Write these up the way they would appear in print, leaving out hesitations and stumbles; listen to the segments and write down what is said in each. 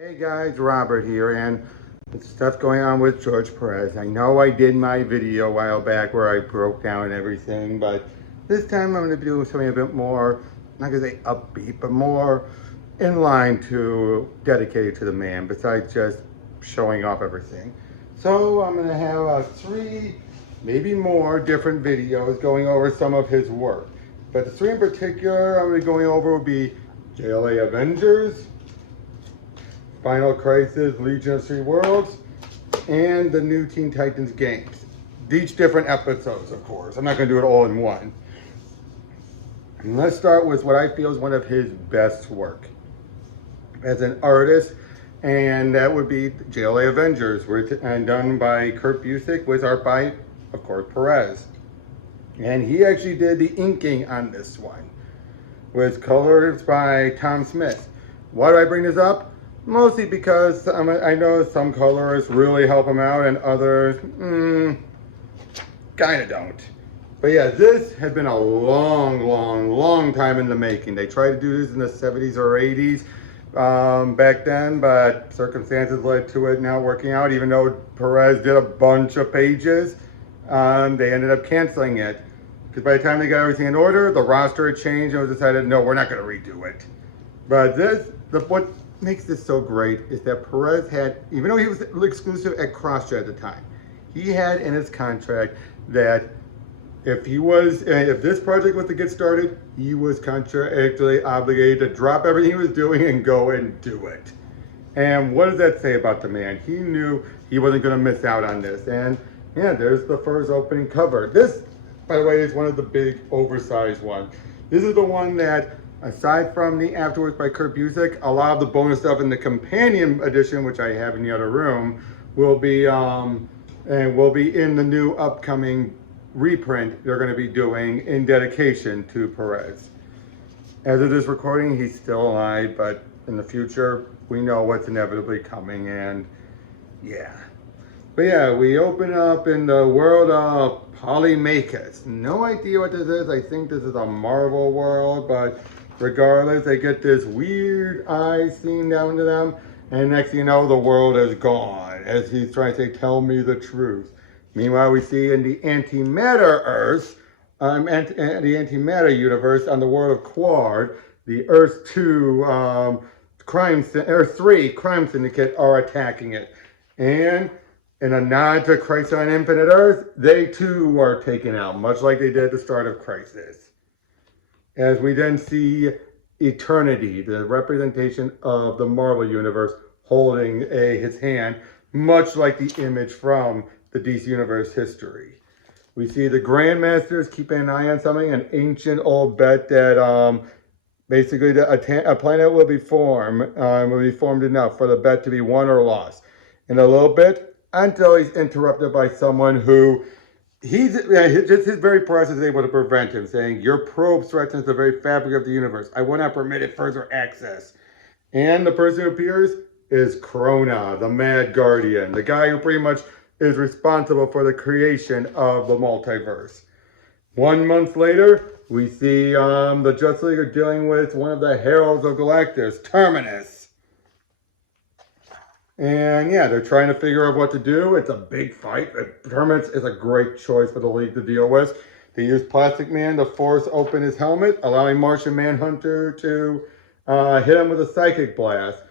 Hey guys, Robert here, and stuff going on with George Perez. I know I did my video a while back where I broke down everything, but this time I'm going to do something a bit more, not going to say upbeat, but more in line to dedicated to the man, besides just showing off everything. So I'm going to have three, maybe more different videos going over some of his work. But the three in particular I'm going to be going over will be JLA Avengers, Final Crisis, Legion of Three Worlds, and the new Teen Titans games. Each different episodes, of course. I'm not going to do it all in one. And let's start with what I feel is one of his best work as an artist, and that would be JLA Avengers, and done by Kurt Busiek with art by, of course, Perez. And he actually did the inking on this one, with colors by Tom Smith. Why do I bring this up? Mostly because I know some colorists really help him out and others kind of don't. But yeah, this has been a long time in the making. They tried to do this in the 70s or 80s back then, but circumstances led to it not working out. Even though Perez did a bunch of pages, they ended up canceling it. Because by the time they got everything in order, the roster had changed and it was decided, no, we're not going to redo it. But what makes this so great is that Perez had, even though he was exclusive at Crossgen at the time, he had in his contract that if this project was to get started, he was contractually obligated to drop everything he was doing and go and do it. And what does that say about the man? He knew he wasn't going to miss out on this. And yeah, there's the first opening cover. This, by the way, is one of the big oversized ones. This is the one that, aside from the afterwards by Kurt Busiek, a lot of the bonus stuff in the companion edition, which I have in the other room, will be in the new upcoming reprint they're going to be doing in dedication to Perez. As of this recording, he's still alive, but in the future, we know what's inevitably coming, and yeah. But yeah, we open up in the world of Polymakers. No idea what this is. I think this is a Marvel world, but regardless, they get this weird eye scene down to them, and next thing you know, the world is gone, as he's trying to say, tell me the truth. Meanwhile, we see in the antimatter Earth, the antimatter universe on the world of Quad, the Earth 2 Earth 3 crime syndicate are attacking it. And in a nod to Crisis on Infinite Earth, they too are taken out, much like they did at the start of Crisis. As we then see Eternity, the representation of the Marvel Universe, holding his hand, much like the image from the DC Universe history. We see the Grandmasters keeping an eye on something, an ancient old bet that basically a planet will be formed enough for the bet to be won or lost. In a little bit, until he's interrupted by someone who his very process is able to prevent him, saying, your probe threatens the very fabric of the universe. I will not permit it further access. And the person who appears is Krona, the Mad Guardian, the guy who pretty much is responsible for the creation of the multiverse. 1 month later, we see the Justice League are dealing with one of the Heralds of Galactus, Terminus. And yeah, they're trying to figure out what to do. It's a big fight. Terminus is a great choice for the League to deal with. They use Plastic Man to force open his helmet, allowing Martian Manhunter to hit him with a psychic blast.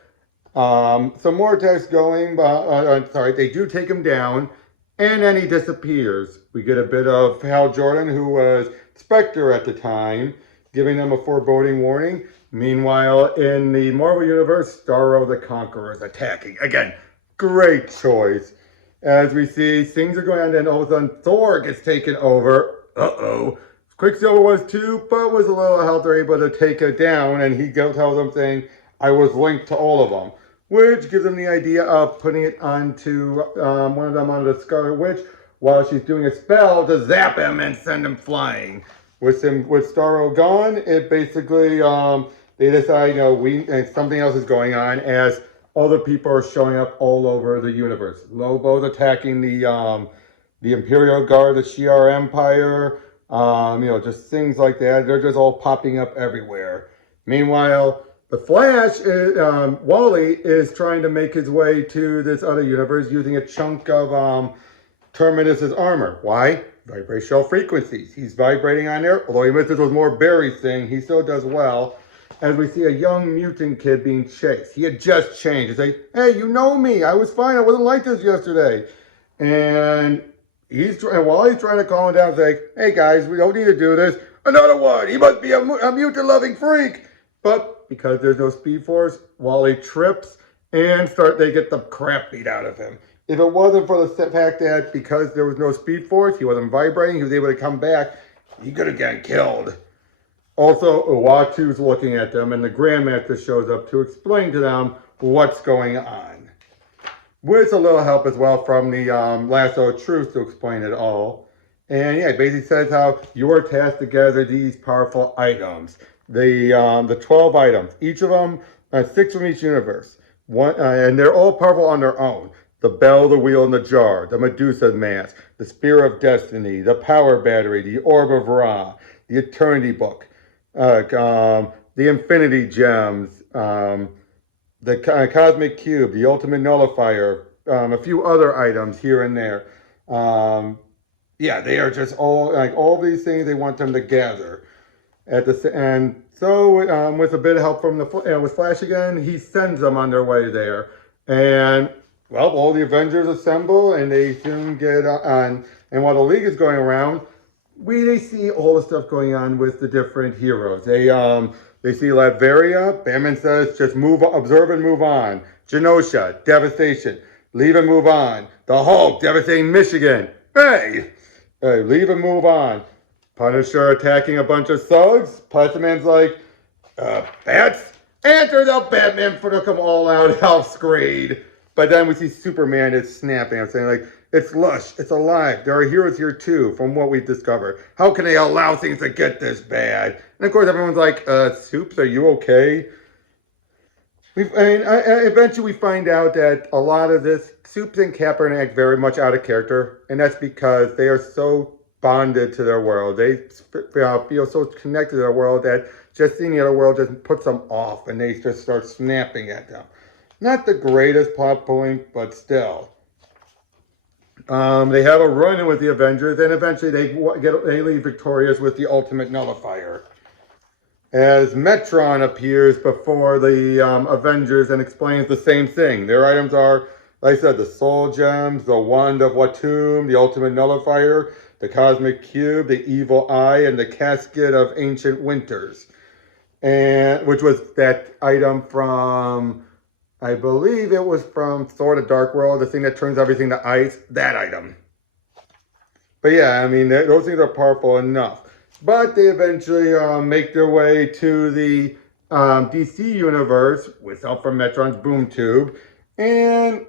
Some more attacks going, they do take him down, and then he disappears. We get a bit of Hal Jordan, who was Spectre at the time, giving them a foreboding warning. Meanwhile, in the Marvel Universe, Starro the Conqueror is attacking. Again, great choice. As we see, things are going on, and all of a sudden, Thor gets taken over. Quicksilver was too, but was a little helter able to take it down, and he tells them saying, I was linked to all of them. Which gives them the idea of putting it onto one of them onto the Scarlet Witch while she's doing a spell to zap him and send him flying. With Starro gone, it basically they decide something else is going on as other people are showing up all over the universe. Lobo's attacking the Imperial Guard, the Shi'ar Empire, just things like that. They're just all popping up everywhere. Meanwhile, The Flash, Wally, is trying to make his way to this other universe using a chunk of Terminus's armor. Why? Vibrational frequencies. He's vibrating on there. Although he misses with more Barry's thing, he still does well. As we see a young mutant kid being chased. He had just changed. He's like, hey, you know me. I was fine. I wasn't like this yesterday. And while he's trying to calm him down, he's like, hey guys, we don't need to do this. Another one. He must be a mutant-loving freak. But because there's no Speed Force, Wally trips and they get the crap beat out of him. If it wasn't for the fact that because there was no Speed Force, he wasn't vibrating, he was able to come back, he could have gotten killed. Also, Uatu's looking at them, and the Grandmaster shows up to explain to them what's going on. With a little help as well from the Lasso of Truth to explain it all. And yeah, it basically says how you are tasked to gather these powerful items. The 12 items, each of them, 6 from each universe. And they're all powerful on their own. The bell, the wheel, and the jar, the Medusa's mask, the Spear of Destiny, the Power Battery, the Orb of Ra, the Eternity Book, the Infinity Gems, the Cosmic Cube, the Ultimate Nullifier, a few other items here and there. Yeah, they are just all these things they want them to gather. And so with a bit of help from with Flash again, he sends them on their way there. And well, all the Avengers assemble and they soon get on. And while the League is going around, they see all the stuff going on with the different heroes. They see Latveria. Batman says, just observe and move on. Genosha, devastation. Leave and move on. The Hulk, devastating Michigan. Hey, leave and move on. Punisher attacking a bunch of thugs. Plastic Man's like, bats? Enter the Batman for to come all out health screed. But then we see Superman is snapping and saying like, it's lush, it's alive. There are heroes here too, from what we've discovered. How can they allow things to get this bad? And of course everyone's like, Soups, are you okay? Eventually we find out that a lot of this, Soups and Kaepernick act very much out of character. And that's because they are so bonded to their world. They feel so connected to their world that just seeing the other world just puts them off and they just start snapping at them. Not the greatest plot point, but still. They have a run-in with the Avengers, and eventually they leave victorious with the Ultimate Nullifier. As Metron appears before the Avengers and explains the same thing. Their items are, like I said, the Soul Gems, the Wand of Watum, the Ultimate Nullifier, the Cosmic Cube, the Evil Eye, and the Casket of Ancient Winters. And which was that item from, I believe it was from Thor the Dark World, the thing that turns everything to ice, that item. But yeah, I mean, those things are powerful enough. But they eventually make their way to the DC universe with help from Metron's boom tube. And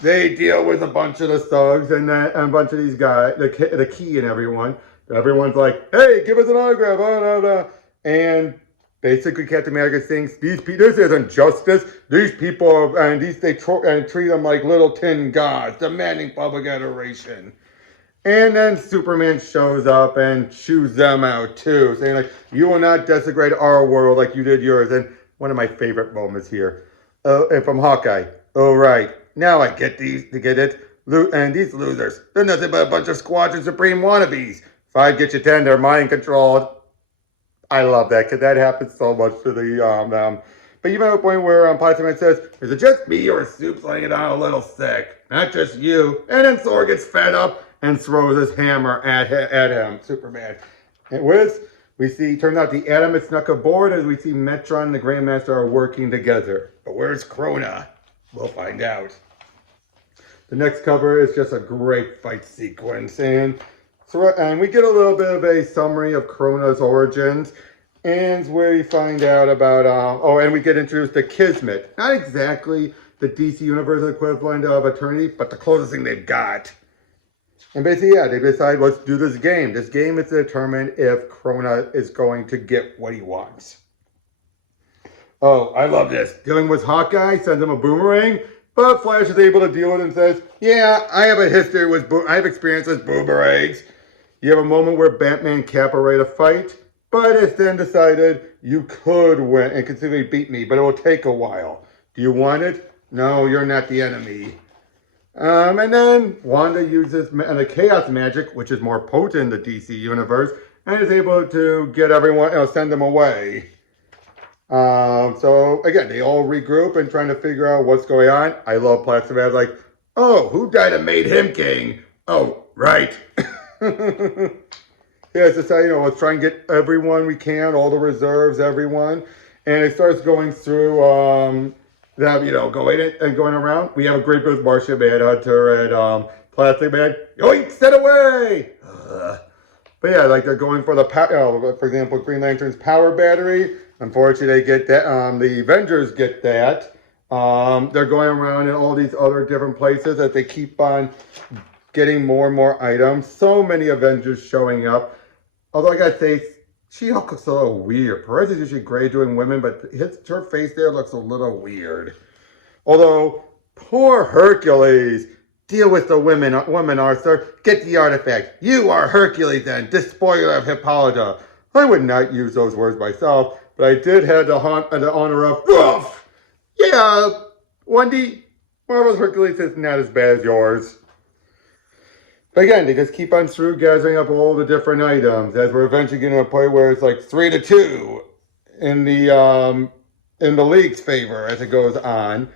they deal with a bunch of the thugs and a bunch of these guys, the Key and everyone. Everyone's like, hey, give us an autograph, blah, blah, blah. And basically, Captain America thinks this isn't justice. These people they treat them like little tin gods, demanding public adoration. And then Superman shows up and chews them out too, saying like, "You will not desecrate our world like you did yours." And one of my favorite moments here, and from Hawkeye. Oh right, now I get it. And these losers, they're nothing but a bunch of Squadron Supreme wannabes. If I get you 10, they're mind controlled. I love that because that happens so much to the But even at a point where Plastic Man says, "Is it just me or is Soups laying it on a little sick? Not just you." And then Thor gets fed up and throws his hammer at him, Superman. And we see, turns out the Atom has snuck aboard as we see Metron and the Grandmaster are working together. But where's Krona? We'll find out. The next cover is just a great fight sequence, and we get a little bit of a summary of Krona's origins, and where we find out about, and we get introduced to Kismet. Not exactly the DC Universe equivalent of Eternity, but the closest thing they've got. And basically, yeah, they decide, let's do this game. This game is to determine if Krona is going to get what he wants. Oh, I love this. Dealing with Hawkeye, sends him a boomerang, but Flash is able to deal with it and says, yeah, I have experience with boomerangs. You have a moment where Batman and Cap are ready to fight, but it's then decided you could win and considerably beat me, but it will take a while. Do you want it? No, you're not the enemy. And then Wanda uses the chaos magic, which is more potent in the DC universe, and is able to get everyone, send them away. So again, they all regroup and trying to figure out what's going on. I love Plastic Man's like, oh, who died and made him king? Oh, right. Yeah, it's just, let's try and get everyone we can, all the reserves, everyone. And it starts going through, going around. We have a great bit of Martian Manhunter and Plastic Man. Yoink, set away! But yeah, like they're going for the, for example, Green Lantern's power battery. Unfortunately, they get that. The Avengers get that. They're going around in all these other different places that they keep on getting more and more items. So many Avengers showing up. Although I gotta say, She-Hulk looks a little weird. Perez is usually great doing women, but her face there looks a little weird. Although, poor Hercules. Deal with the women, Arthur. Get the artifact. You are Hercules then, despoiler of Hippolyta. I would not use those words myself, but I did have the honor of, woof! Yeah, Wendy, Marvel's Hercules is not as bad as yours. But again, they just keep on through gathering up all the different items as we're eventually getting to a point where it's like 3-2 in the league's favor as it goes on.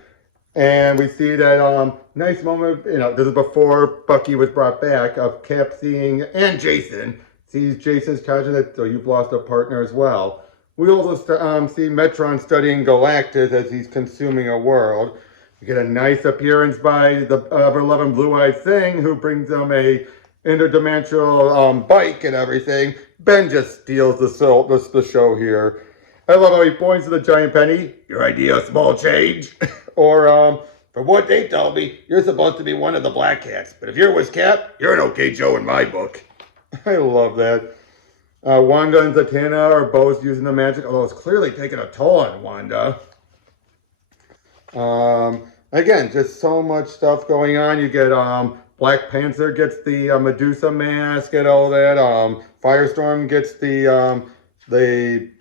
And we see that nice moment, this is before Bucky was brought back, of Cap seeing, and Jason, sees Jason's conscience, so you've lost a partner as well. We also see Metron studying Galactus as he's consuming a world. We get a nice appearance by the ever-loving Blue-Eyed Thing, who brings them a interdimensional bike and everything. Ben just steals the show here. I love how he points to the giant penny. Your idea of small change? Or, from what they told me, you're supposed to be one of the Black Cats. But if you're with Cap, you're an okay Joe in my book. I love that. Wanda and Zatanna are both using the magic, although it's clearly taking a toll on Wanda. Again, just so much stuff going on. You get Black Panther gets the Medusa mask and all that. Firestorm gets the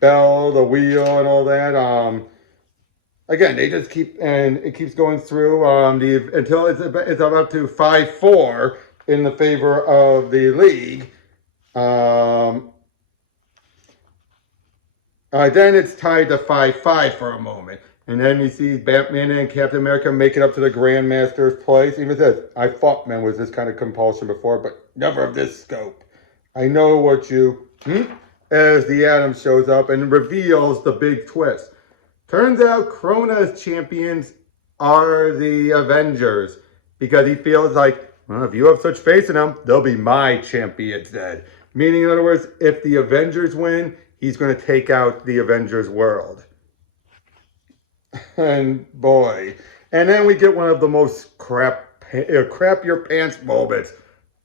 bell, the wheel, and all that. Again, they just keep, and it keeps going through until it's up to 5-4 in the favor of the league. Then it's tied to 5-5 for a moment. And then you see Batman and Captain America make it up to the Grandmaster's place. Even says, I fought men with this kind of compulsion before, but never of this scope. I know what you... As the Atom shows up and reveals the big twist. Turns out Krona's champions are the Avengers. Because he feels like, well, if you have such faith in them, they'll be my champions then. Meaning, in other words, if the Avengers win, he's going to take out the Avengers world. And boy. And then we get one of the most crap your pants moments.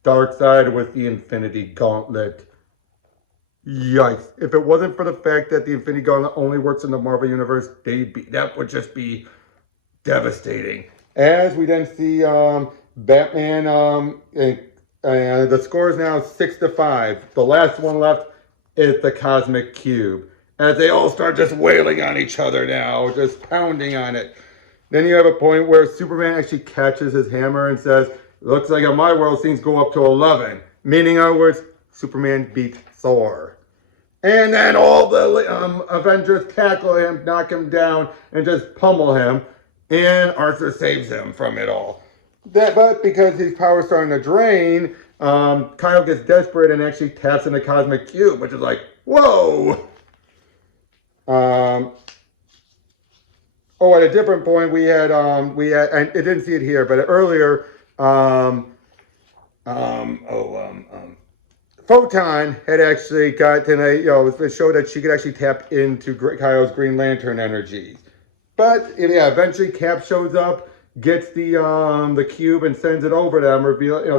Darkseid with the Infinity Gauntlet. Yikes. If it wasn't for the fact that the Infinity Gauntlet only works in the Marvel Universe, that would just be devastating. As we then see Batman, the score is now 6-5. The last one left is the Cosmic Cube. As they all start just wailing on each other now, just pounding on it. Then you have a point where Superman actually catches his hammer and says, looks like in my world things go up to 11. Meaning, in other words, Superman beat Thor. And then all the Avengers tackle him, knock him down, and just pummel him. And Arthur saves him from it all. But because his power's starting to drain, Kyle gets desperate and actually taps in the Cosmic Cube, which is like, whoa! At a different point, we had, and I didn't see it here, but earlier, Photon had actually gotten it showed that she could actually tap into Kyle's Green Lantern energy. But, eventually Cap shows up, gets the cube and sends it over to them,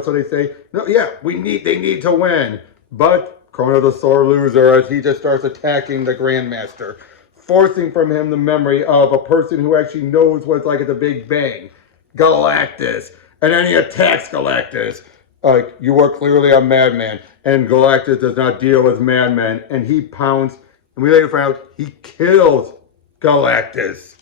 so they say, no, yeah, they need to win. But Krona the sore loser as he just starts attacking the Grandmaster, forcing from him the memory of a person who actually knows what it's like at the Big Bang, Galactus. And then he attacks Galactus. like, you are clearly a madman, and Galactus does not deal with madmen, and he pounds, and we later find out he kills Galactus.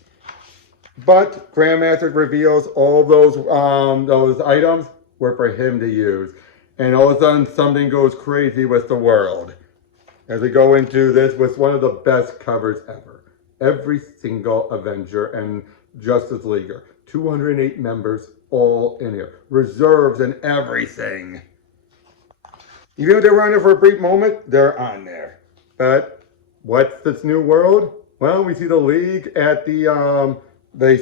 But Grandmaster reveals all those items were for him to use. And all of a sudden, something goes crazy with the world. As we go into this with one of the best covers ever. Every single Avenger and Justice Leaguer. 208 members all in here. Reserves and everything. Even if they were on there for a brief moment, they're on there. But what's this new world? Well, we see the League at the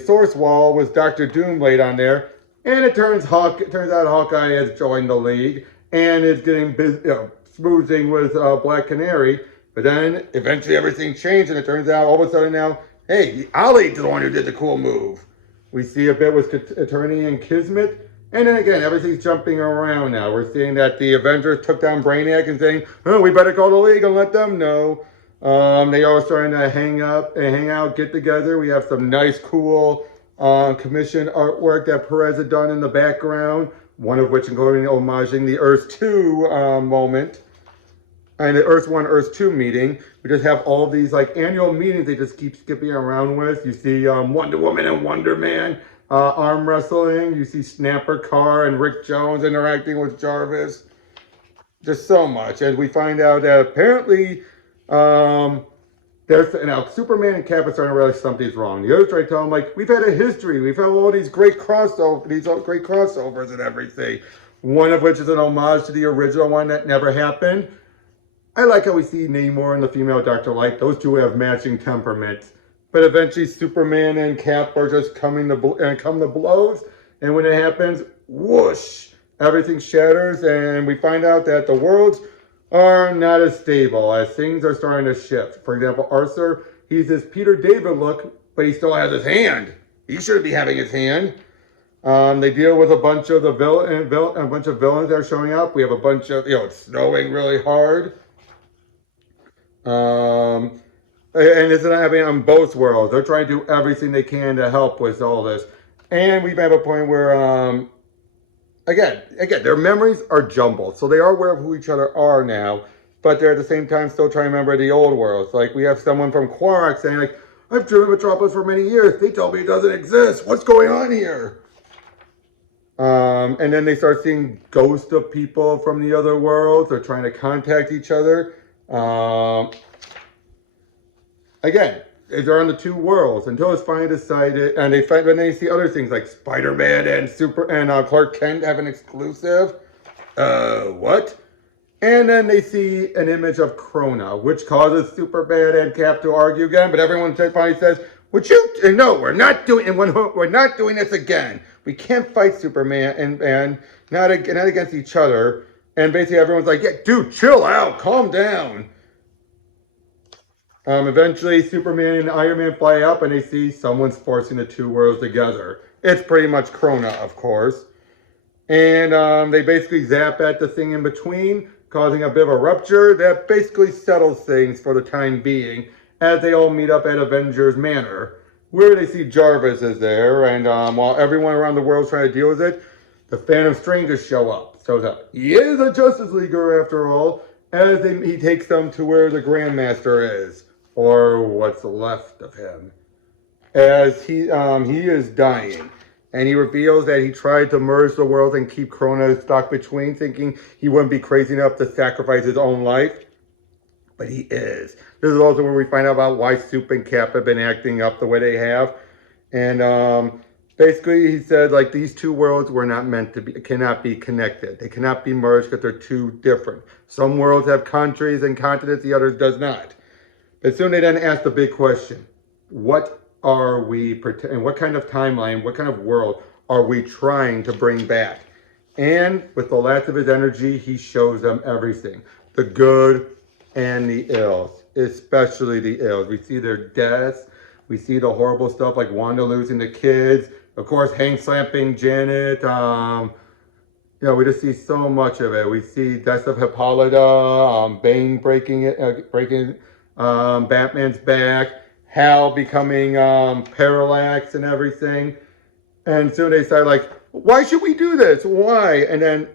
source wall with Dr. Doom laid on there. And it turns out Hawkeye has joined the League and is getting smoozing with Black Canary. But then eventually everything changed, and it turns out all of a sudden now, hey, Ollie's the one who did the cool move. We see a bit with Attorney and Kismet. And then again, everything's jumping around now. We're seeing that the Avengers took down Brainiac and saying, oh, we better call the League and let them know. They are starting to hang out, get together. We have some nice, cool commission artwork that Perez had done in the background, one of which including homaging the Earth 2 moment, and the Earth 1, Earth 2 meeting. We just have all these like annual meetings they just keep skipping around with. You see Wonder Woman and Wonder Man arm wrestling. You see Snapper Carr and Rick Jones interacting with Jarvis. Just so much. And we find out that apparently there's now Superman and Cap are starting to realize something's wrong. The others try to tell them, like, we've had a history. We've had all these great crossovers and everything. One of which is an homage to the original one that never happened. I like how we see Namor and the female Dr. Light. Those two have matching temperaments. But eventually Superman and Cap are just come to blows. And when it happens, whoosh, everything shatters. And we find out that the worlds are not as stable as things are starting to shift. For example, Arthur, he's this Peter David look, but he still has his hand. He shouldn't be having his hand. They deal with a bunch of villains that are showing up. We have a bunch of, it's snowing really hard. And it's not happening on both worlds. They're trying to do everything they can to help with all this. And we have a point where, Again, their memories are jumbled, so they are aware of who each other are now, but they're at the same time still trying to remember the old worlds. Like, we have someone from Quark saying, like, I've driven Metropolis for many years. They told me it doesn't exist. What's going on here? And then they start seeing ghosts of people from the other worlds. They're trying to contact each other. Again, they're on the two worlds until it's finally decided, and when they see other things like Spider-Man and Clark Kent have an exclusive. What? And then they see an image of Krona, which causes Superman and Cap to argue again. But everyone finally says, no, we're not doing this again. We can't fight Superman and not against each other. And basically everyone's like, yeah, dude, chill out, calm down. Eventually, Superman and Iron Man fly up and they see someone's forcing the two worlds together. It's pretty much Krona, of course. And they basically zap at the thing in between, causing a bit of a rupture that basically settles things for the time being as they all meet up at Avengers Manor, where they see Jarvis is there. And while everyone around the world is trying to deal with it, the Phantom Strangers shows up. He is a Justice Leaguer after all, as he takes them to where the Grandmaster is. Or what's left of him, as he is dying, and he reveals that he tried to merge the world and keep Krona stuck between, thinking he wouldn't be crazy enough to sacrifice his own life, but he is. This is also where we find out about why Soup and Cap have been acting up the way they have, and basically he said, like, these two worlds were not meant to be, cannot be connected. They cannot be merged because they're too different. Some worlds have countries and continents, the others does not. But soon they then ask the big question, what are we, and what kind of timeline, what kind of world are we trying to bring back? And with the last of his energy, he shows them everything. The good and the ills, especially the ills. We see their deaths. We see the horrible stuff like Wanda losing the kids. Of course, Hank slapping Janet. We just see so much of it. We see deaths of Hippolyta, Bane breaking Batman's back, Hal becoming Parallax and everything. And soon they start like, why should we do this? Why? And then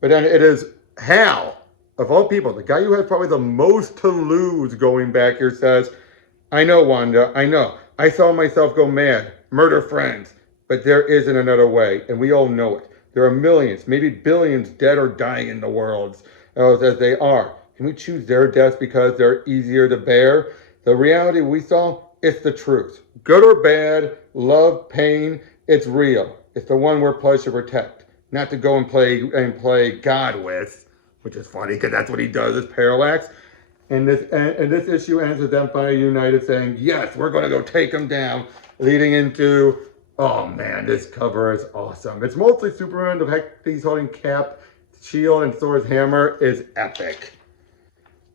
But then it is Hal, of all people, the guy who has probably the most to lose going back here says, I know, Wanda, I know. I saw myself go mad, murder friends, but there isn't another way, and we all know it. There are millions, maybe billions dead or dying in the world as they are. Can we choose their deaths because they're easier to bear? The reality we saw, it's the truth. Good or bad, love, pain, it's real. It's the one we're pledged to protect, not to go and play God with, which is funny because that's what he does as Parallax. And this issue ends with them finally united saying, yes, we're going to go take them down, leading into, oh man, this cover is awesome. It's mostly Superman. The fact that he's holding Cap, shield, and Thor's hammer is epic.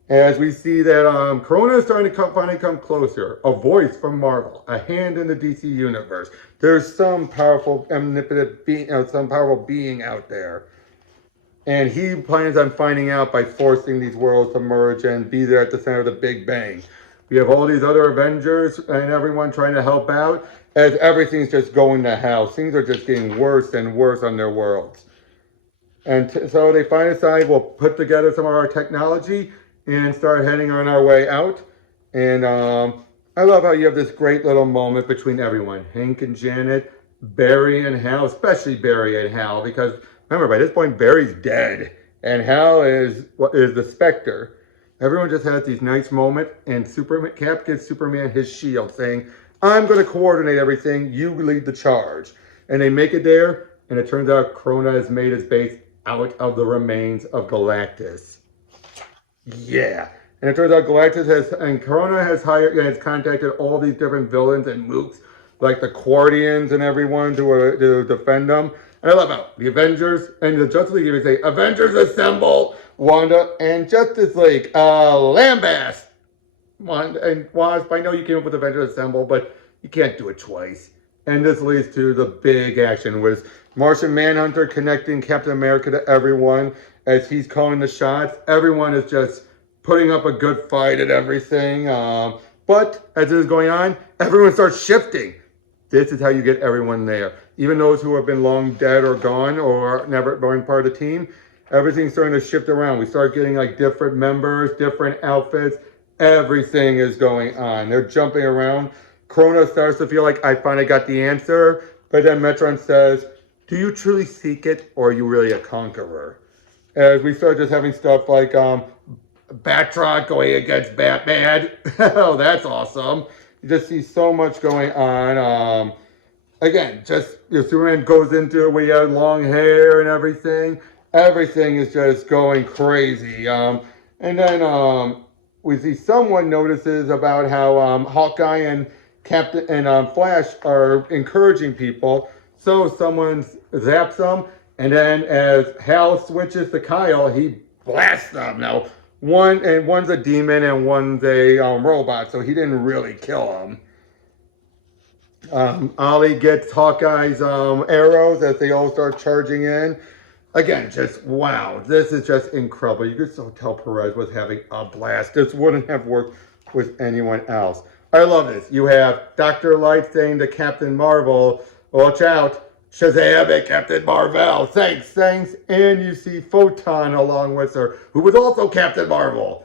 As we see that Corona is starting to finally come closer. A voice from Marvel, a hand in the DC universe. There's some powerful, omnipotent being, some powerful being out there. And he plans on finding out by forcing these worlds to merge and be there at the center of the Big Bang. We have all these other Avengers and everyone trying to help out as everything's just going to hell. Things are just getting worse and worse on their worlds. And so they finally decide we'll put together some of our technology and start heading on our way out. And I love how you have this great little moment between everyone. Hank and Janet, Barry and Hal, especially Barry and Hal, because remember, by this point, Barry's dead, and Hal is the Spectre. Everyone just has these nice moments, and Cap gives Superman his shield, saying, I'm going to coordinate everything, you lead the charge. And they make it there, and it turns out Krona has made his base out of the remains of Galactus. Yeah. And it turns out Corona has contacted all these different villains and mooks, like the Quardians and everyone to defend them. And I love how the Avengers and the Justice League even say, Avengers assemble, Wanda and Justice League, Lambast. Wanda and Wasp, I know you came up with Avengers assemble, but you can't do it twice. And this leads to the big action with Martian Manhunter connecting Captain America to everyone as he's calling the shots. Everyone is just putting up a good fight and everything. But as it is going on, everyone starts shifting. This is how you get everyone there. Even those who have been long dead or gone or never been part of the team, everything's starting to shift around. We start getting like different members, different outfits. Everything is going on. They're jumping around. Krona starts to feel like I finally got the answer. But then Metron says, do you truly seek it or are you really a conqueror? As we start just having stuff like Batroc going against Batman. Oh, that's awesome. You just see so much going on. Again, just Superman goes into it. We have long hair and everything. Everything is just going crazy. And then we see someone notices about how Hawkeye and Captain and Flash are encouraging people. So someone zaps them, and then as Hal switches to Kyle, he blasts them. Now, one's a demon and one's a robot, so he didn't really kill him. Ollie gets Hawkeye's arrows as they all start charging in. Again, just wow, this is just incredible. You could so tell Perez was having a blast. This wouldn't have worked with anyone else. I love this. You have Dr. Light saying to Captain Marvel, watch out, Shazam it, Captain Marvel. Thanks. And you see Photon along with her, who was also Captain Marvel.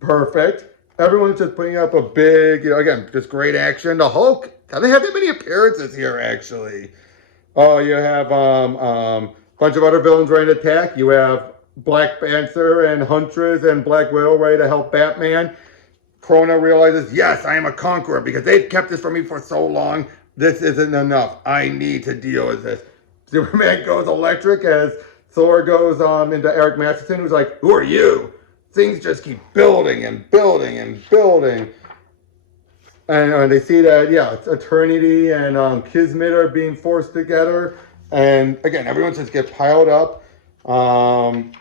Perfect. Everyone's just putting up a big, again, just great action. The Hulk, how they have that many appearances here, actually. Oh, you have bunch of other villains ready to attack. You have Black Panther and Huntress and Black Widow ready to help Batman. Krona realizes, yes, I am a conqueror because they've kept this from me for so long. This isn't enough. I need to deal with this. Superman goes electric as Thor goes into Eric Masterson, who's like, who are you? Things just keep building and building and building. And they see that, yeah, it's Eternity and Kismet are being forced together. And again, everyone just gets piled up. And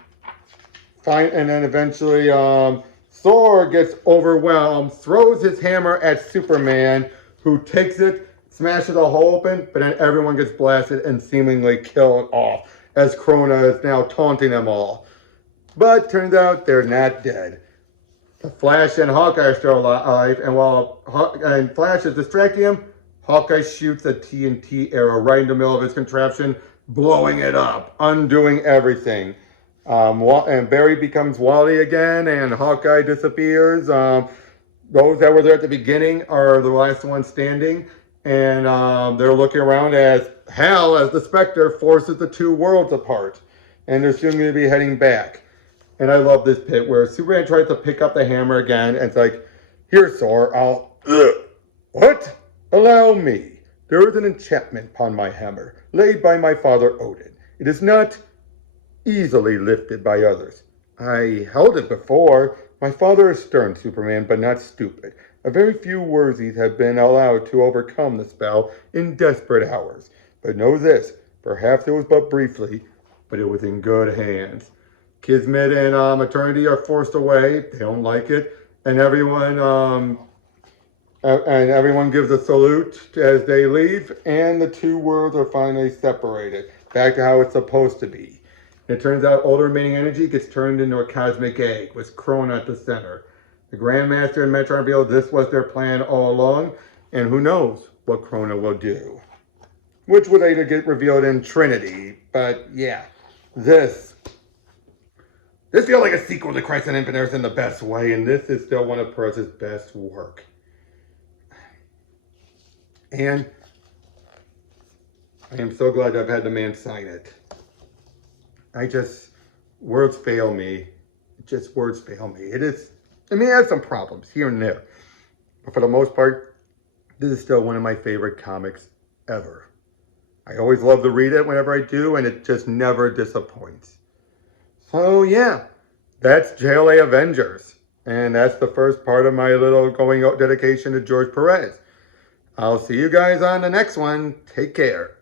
then eventually Thor gets overwhelmed, throws his hammer at Superman, who takes it, smashes a hole open, but then everyone gets blasted and seemingly killed off as Krona is now taunting them all. But turns out they're not dead. The Flash and Hawkeye are still alive, and while Flash is distracting him, Hawkeye shoots a TNT arrow right in the middle of his contraption, blowing it up, undoing everything. And Barry becomes Wally again, and Hawkeye disappears. Those that were there at the beginning are the last ones standing, and they're looking around as Hal, as the Spectre, forces the two worlds apart, and they're soon going to be heading back. And I love this bit where Superman tries to pick up the hammer again, and it's like, "Here, Thor, I'll..." What? Allow me. There is an enchantment upon my hammer, laid by my father Odin. It is not easily lifted by others. I held it before. My father is stern, Superman, but not stupid. A very few worthies have been allowed to overcome the spell in desperate hours. But know this, perhaps it was but briefly, but it was in good hands. Kismet and Eternity are forced away. They don't like it. And everyone gives a salute as they leave, and the two worlds are finally separated, back to how it's supposed to be. And it turns out all the remaining energy gets turned into a cosmic egg, with Krona at the center. The Grandmaster and Metron reveal this was their plan all along, and who knows what Krona will do. Which would later get revealed in Trinity, but yeah, this feels like a sequel to Crisis on Infinite Earths in the best way, and this is still one of Perez's best work. And I am so glad I've had the man sign it. Words fail me. Words fail me. It has some problems here and there. But for the most part, this is still one of my favorite comics ever. I always love to read it whenever I do, and it just never disappoints. So yeah, that's JLA Avengers. And that's the first part of my little going out dedication to George Perez. I'll see you guys on the next one. Take care.